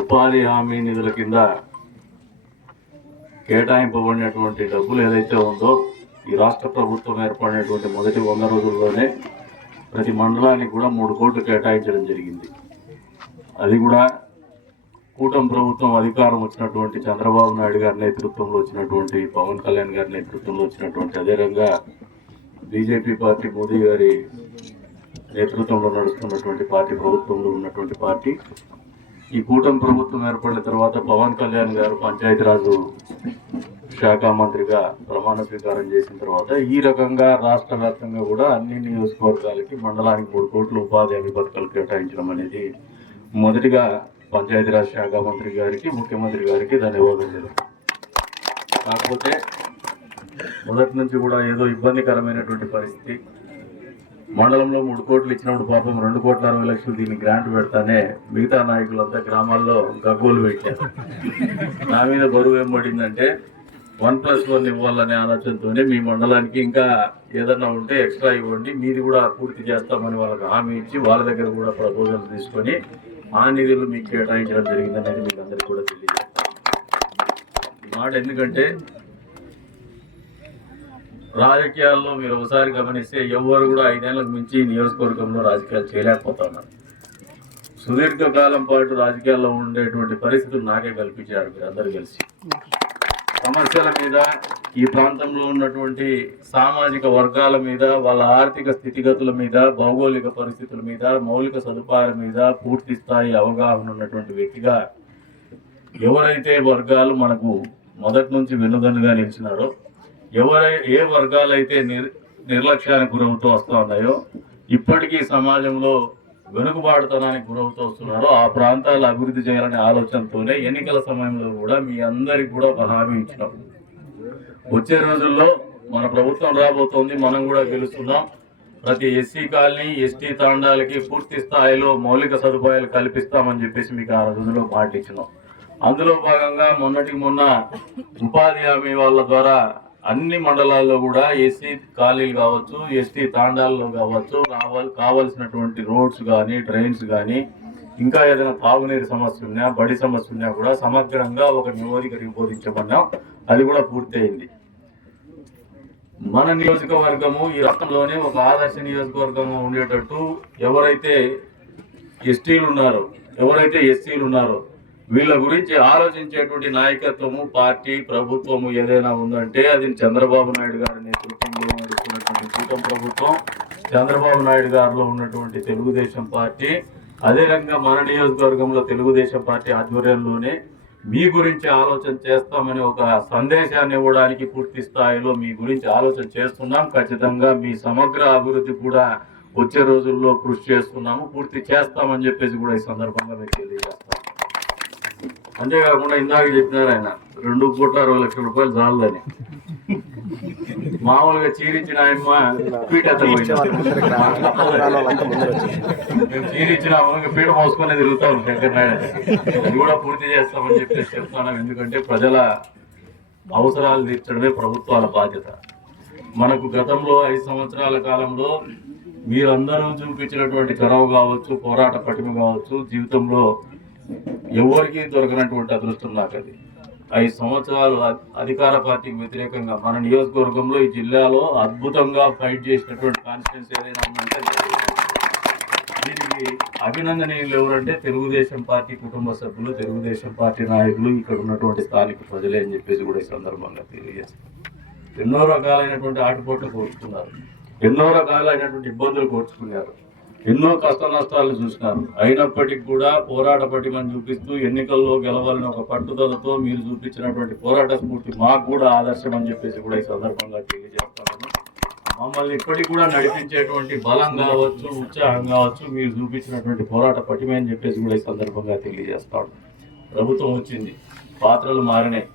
ఉపాధి హామీ నిధుల కింద కేటాయింపబడినటువంటి డబ్బులు ఏదైతే ఉందో ఈ రాష్ట్ర ప్రభుత్వం ఏర్పడినటువంటి మొదటి 100 రోజుల్లోనే ప్రతి మండలానికి కూడా 3 కోట్లు కేటాయించడం జరిగింది. అది కూడా కూటమి ప్రభుత్వం అధికారం వచ్చినటువంటి చంద్రబాబు నాయుడు గారి నేతృత్వంలో వచ్చినటువంటి పవన్ కళ్యాణ్ గారి నేతృత్వంలో వచ్చినటువంటి అదేవిధంగా బీజేపీ పార్టీ మోదీ గారి నేతృత్వంలో నడుస్తున్నటువంటి పార్టీ ప్రభుత్వంలో ఉన్నటువంటి పార్టీ. ఈ కూటమి ప్రభుత్వం ఏర్పడిన తర్వాత పవన్ కళ్యాణ్ గారు పంచాయతీరాజ్ శాఖ మంత్రిగా ప్రమాణ స్వీకారం చేసిన తర్వాత ఈ రకంగా రాష్ట్ర వ్యాప్తంగా కూడా అన్ని నియోజకవర్గాలకి మండలానికి 3 కోట్ల ఉపాధి హామీ పథకాలు కేటాయించడం అనేది మొదటిగా పంచాయతీరాజ్ శాఖ మంత్రి గారికి ముఖ్యమంత్రి గారికి ధన్యవాదాలు. కాకపోతే మొదటి నుంచి కూడా ఏదో ఇబ్బందికరమైనటువంటి పరిస్థితి. మండలంలో 3 కోట్లు ఇచ్చినప్పుడు పాపం 2,60,00,000 దీన్ని గ్రాంట్ పెడతానే మిగతా నాయకులంతా గ్రామాల్లో గగ్గోలు పెట్టారు. నా మీద బరువు ఏం పడిందంటే 1+1 ఇవ్వాలనే ఆలోచనతోనే మీ మండలానికి ఇంకా ఏదన్నా ఉంటే ఎక్స్ట్రా ఇవ్వండి, మీది కూడా పూర్తి చేస్తామని వాళ్ళకి హామీ ఇచ్చి వాళ్ళ దగ్గర కూడా ప్రపోజల్ తీసుకొని ఆ నిధులు మీకు కేటాయించడం జరిగిందనేది మీకు అందరికీ కూడా తెలియదు. ఈ మాట ఎందుకంటే రాజకీయాల్లో మీరు ఒకసారి గమనిస్తే ఎవరు కూడా 5 ఏళ్లకు మించి నియోజకవర్గంలో రాజకీయాలు చేయలేకపోతున్నారు. సుదీర్ఘకాలం పాటు రాజకీయాల్లో ఉండేటువంటి పరిస్థితులు నాకే కల్పించారు మీరు అందరూ కలిసి. సమస్యల మీద, ఈ ప్రాంతంలో ఉన్నటువంటి సామాజిక వర్గాల మీద, వాళ్ళ ఆర్థిక స్థితిగతుల మీద, భౌగోళిక పరిస్థితుల మీద, మౌలిక సదుపాయాల మీద పూర్తి స్థాయి అవగాహన ఉన్నటువంటి వ్యక్తిగా ఎవరైతే వర్గాలు మనకు మొదటి నుంచి వెన్నుదన్నుగా నిలిచినారో, ఏ వర్గాలైతే నిర్లక్ష్యానికి గురవుతూ వస్తూ ఉన్నాయో, ఇప్పటికీ సమాజంలో వెనుకబాటుతనానికి గురవుతూ వస్తున్నారో ఆ ప్రాంతాలు అభివృద్ధి చేయాలనే ఆలోచనతోనే ఎన్నికల సమయంలో కూడా మీ అందరికి కూడా ఒక హామీ ఇచ్చినాం. వచ్చే రోజుల్లో మన ప్రభుత్వం రాబోతోంది, మనం కూడా గెలుస్తున్నాం. ప్రతి ఎస్సీ కాలనీ, ఎస్టీ తాండాలకి పూర్తి స్థాయిలో మౌలిక సదుపాయాలు కల్పిస్తామని చెప్పేసి మీకు ఆ రోజుల్లో మాట ఇచ్చినాం. అందులో భాగంగా మొన్న ఉపాధి హామీ వాళ్ళ ద్వారా అన్ని మండలాల్లో కూడా ఎస్సీ కాలనీలు కావచ్చు, ఎస్టీ తాండాల్లో కావచ్చు, కావాల్సినటువంటి రోడ్స్ కానీ, డ్రైన్స్ కానీ, ఇంకా ఏదైనా తాగునీరు సమస్య ఉన్నా, బడి సమస్య ఉన్నా కూడా సమగ్రంగా ఒక నివేదిక బోధించమన్నాం. అది కూడా పూర్తయింది. మన నియోజకవర్గము ఈ రాష్ట్రంలోనే ఒక ఆదర్శ నియోజకవర్గము ఉండేటట్టు ఎవరైతే ఎస్టీలు ఉన్నారో, ఎవరైతే ఎస్సీలు ఉన్నారో వీళ్ళ గురించి ఆలోచించేటువంటి నాయకత్వము, పార్టీ, ప్రభుత్వము ఏదైనా ఉందంటే అది చంద్రబాబు నాయుడు గారి నేతృత్వంలో నడుస్తున్నటువంటి కూటమి ప్రభుత్వం, చంద్రబాబు నాయుడు గారిలో ఉన్నటువంటి తెలుగుదేశం పార్టీ, అదేవిధంగా మన నియోజకవర్గంలో తెలుగుదేశం పార్టీ ఆధ్వర్యంలోనే మీ గురించి ఆలోచన చేస్తామని ఒక సందేశాన్ని ఇవ్వడానికి పూర్తి స్థాయిలో మీ గురించి ఆలోచన చేస్తున్నాం. ఖచ్చితంగా మీ సమగ్ర అభివృద్ధి కూడా వచ్చే రోజుల్లో కృషి చేస్తున్నాము, పూర్తి చేస్తామని చెప్పేసి కూడా ఈ సందర్భంగా మీకు తెలియజేస్తాం. అంతేకాకుండా ఇందాక చెప్పినారు ఆయన 2,60,00,000 చాలని. మామూలుగా చీరిచ్చిన ఆయమ్మ పీట మేము చీరిచ్చినాము, పీట మోసుకొని తిరుగుతాం శంకరనాయుడు. అది కూడా పూర్తి చేస్తామని చెప్పేసి చెప్తున్నాం. ఎందుకంటే ప్రజల అవసరాలు తీర్చడమే ప్రభుత్వాల బాధ్యత. మనకు గతంలో 5 సంవత్సరాల కాలంలో మీరందరూ చూపించినటువంటి చొరవ కావచ్చు, పోరాట పటిమ కావచ్చు, జీవితంలో ఎవరికి దొరకనటువంటి అదృష్టం నాకు అది. 5 సంవత్సరాలు అధికార పార్టీకి వ్యతిరేకంగా మన నియోజకవర్గంలో ఈ జిల్లాలో అద్భుతంగా ఫైట్ చేసినటువంటి కాన్స్టిట్యున్సీ ఏదైనా ఉందంటే దీనికి అభినందనీయులు ఎవరంటే తెలుగుదేశం పార్టీ కుటుంబ సభ్యులు, తెలుగుదేశం పార్టీ నాయకులు, ఇక్కడ ఉన్నటువంటి స్థానిక ప్రజలే అని చెప్పేసి కూడా ఈ సందర్భంగా తెలియజేస్తారు. ఎన్నో రకాలైనటువంటి ఆటుపోట్లు కోర్చుకున్నారు, ఎన్నో రకాలైనటువంటి ఇబ్బందులు కోర్చుకున్నారు, ఎన్నో కష్ట నష్టాలు చూసినారు. అయినప్పటికీ కూడా పోరాట పటిమని చూపిస్తూ ఎన్నికల్లో గెలవాలని ఒక పట్టుదలతో మీరు చూపించినటువంటి పోరాట స్ఫూర్తి మాకు కూడా ఆదర్శం అని చెప్పేసి కూడా ఈ సందర్భంగా తెలియజేస్తాను. మమ్మల్ని ఇప్పటికి కూడా నడిపించేటువంటి బలం కావచ్చు, ఉత్సాహం కావచ్చు, మీరు చూపించినటువంటి పోరాట పటిమ అని చెప్పేసి కూడా ఈ సందర్భంగా తెలియజేస్తాడు. ప్రభుత్వం వచ్చింది, పాత్రలు మారినాయి.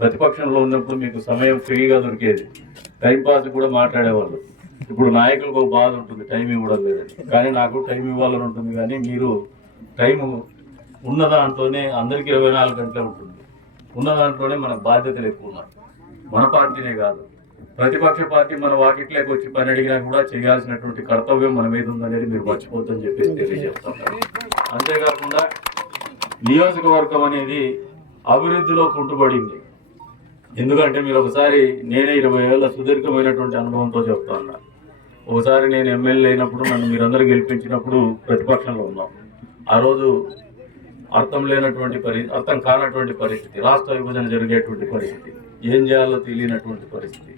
ప్రతిపక్షంలో ఉన్నప్పుడు మీకు సమయం ఫ్రీగా దొరికేది, టైంపాస్ కూడా మాట్లాడేవాళ్ళు. ఇప్పుడు నాయకులకు ఒక బాధ ఉంటుంది, టైం ఇవ్వడం లేదని. కానీ నాకు టైం ఇవ్వాలని ఉంటుంది, కానీ మీరు టైము ఉన్న దాంట్లోనే అందరికీ 24 గంటలే ఉంటుంది. ఉన్న దాంట్లోనే మనకు బాధ్యతలు ఎక్కువ ఉన్నాయి. మన పార్టీనే కాదు, ప్రతిపక్ష పార్టీ మన వాకిట్లోకి వచ్చి పని అడిగినా కూడా చేయాల్సినటువంటి కర్తవ్యం మన మీద ఉందనేది మీరు మర్చిపోతుందని చెప్పేసి తెలియజేస్తాను. అంతే నియోజకవర్గం అనేది అభివృద్ధిలో కుంటుపడింది. ఎందుకంటే మీరు ఒకసారి నేనే 20 ఏళ్ళ సుదీర్ఘమైనటువంటి అనుభవంతో చెప్తా ఉన్నా. ఒకసారి నేను ఎమ్మెల్యే అయినప్పుడు నన్ను మీరందరూ గెలిపించినప్పుడు ప్రతిపక్షంలో ఉన్నాం. ఆ రోజు అర్థం కానటువంటి పరిస్థితి, రాష్ట్ర విభజన జరిగేటువంటి పరిస్థితి, ఏం చేయాలో తెలియనటువంటి పరిస్థితి.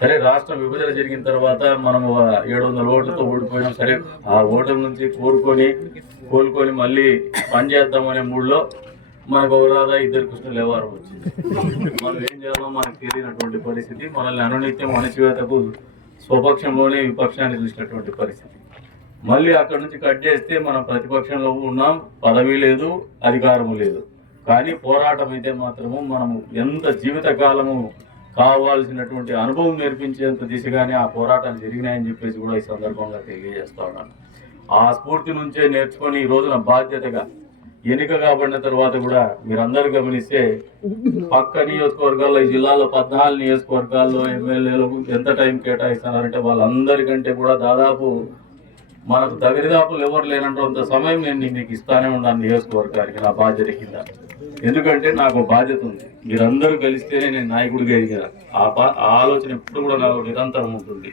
సరే, రాష్ట్ర విభజన జరిగిన తర్వాత మనం 700 ఓట్లతో ఓడిపోయినాం. సరే, ఆ ఓట్ల నుంచి కోలుకొని మళ్ళీ పనిచేద్దామనే మూడులో మనకు ఒక రాదా 2 కృష్ణులు వ్యవహారం వచ్చింది. మనం ఏం చేయాలో మనకు తెలియనటువంటి పరిస్థితి, మనల్ని అనునిత్యం అణచివేతకు స్వపక్షంలోనే విపక్షాన్ని చూసినటువంటి పరిస్థితి. మళ్ళీ అక్కడి నుంచి కట్ చేస్తే మనం ప్రతిపక్షంలో ఉన్నాం, పదవి లేదు, అధికారము లేదు. కానీ పోరాటం అయితే మాత్రము మనము ఎంత జీవితకాలము కావాల్సినటువంటి అనుభవం నేర్పించేంత దిశగానే ఆ పోరాటాలు జరిగినాయని చెప్పేసి కూడా ఈ సందర్భంగా తెలియజేస్తా ఉన్నాను. ఆ స్ఫూర్తి నుంచే నేర్చుకొని ఈ రోజున బాధ్యతగా ఎన్నిక కాబడిన తర్వాత కూడా మీరందరూ గమనిస్తే పక్క నియోజకవర్గాల్లో, ఈ జిల్లాలో 14 నియోజకవర్గాల్లో ఎమ్మెల్యేలకు ఎంత టైం కేటాయిస్తున్నారంటే వాళ్ళందరికంటే కూడా దాదాపు మనకు దరిదాపులు ఎవరు లేనంత సమయం నేను మీకు ఇస్తానే ఉన్నాను నియోజకవర్గానికి, నా బాధ్యత కింద. ఎందుకంటే నాకు బాధ్యత ఉంది. మీరందరూ కలిస్తేనే నేను నాయకుడిగా ఎదిగా. ఆ ఆలోచన ఎప్పుడు కూడా నాకు నిరంతరం ఉంటుంది.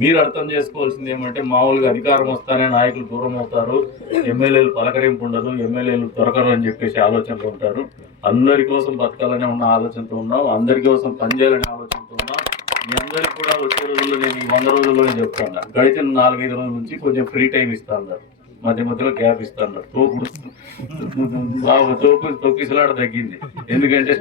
మీరు అర్థం చేసుకోవాల్సింది ఏమంటే, మామూలుగా అధికారం వస్తానే నాయకులు దూరం అవుతారు, ఎమ్మెల్యేలు పలకరింపు ఉండదు, ఎమ్మెల్యేలు దొరకరు అని చెప్పేసి ఆలోచనతో ఉంటారు. అందరి కోసం బతకాలనే ఉన్న ఆలోచనతో ఉన్నాం, అందరి కోసం పనిచేయాలనే ఆలోచనతో ఉన్నాం. మీ అందరికి కూడా వచ్చే రోజుల్లో నేను ఈ 100 రోజుల్లోనే చెప్తాను. గడిచిన 4-5 రోజుల నుంచి కొంచెం ఫ్రీ టైం ఇస్తా అన్నారు, మధ్యలో గ్యాప్ ఇస్తా అన్నారు. తొక్కిసలాట తగ్గింది. ఎందుకంటే